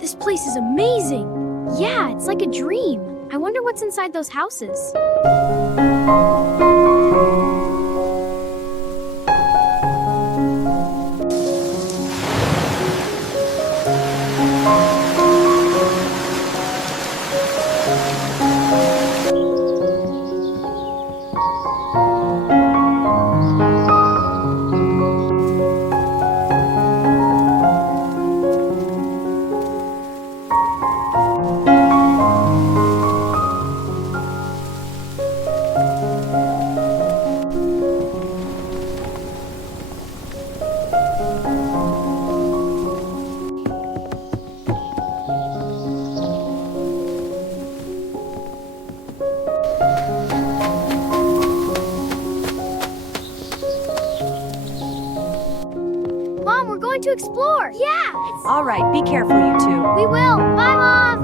This place is amazing! Yeah, it's like a dream. I wonder what's inside those houses. Mom, we're going to explore! Yeah! All right, be careful, you two. We will! Bye, Mom!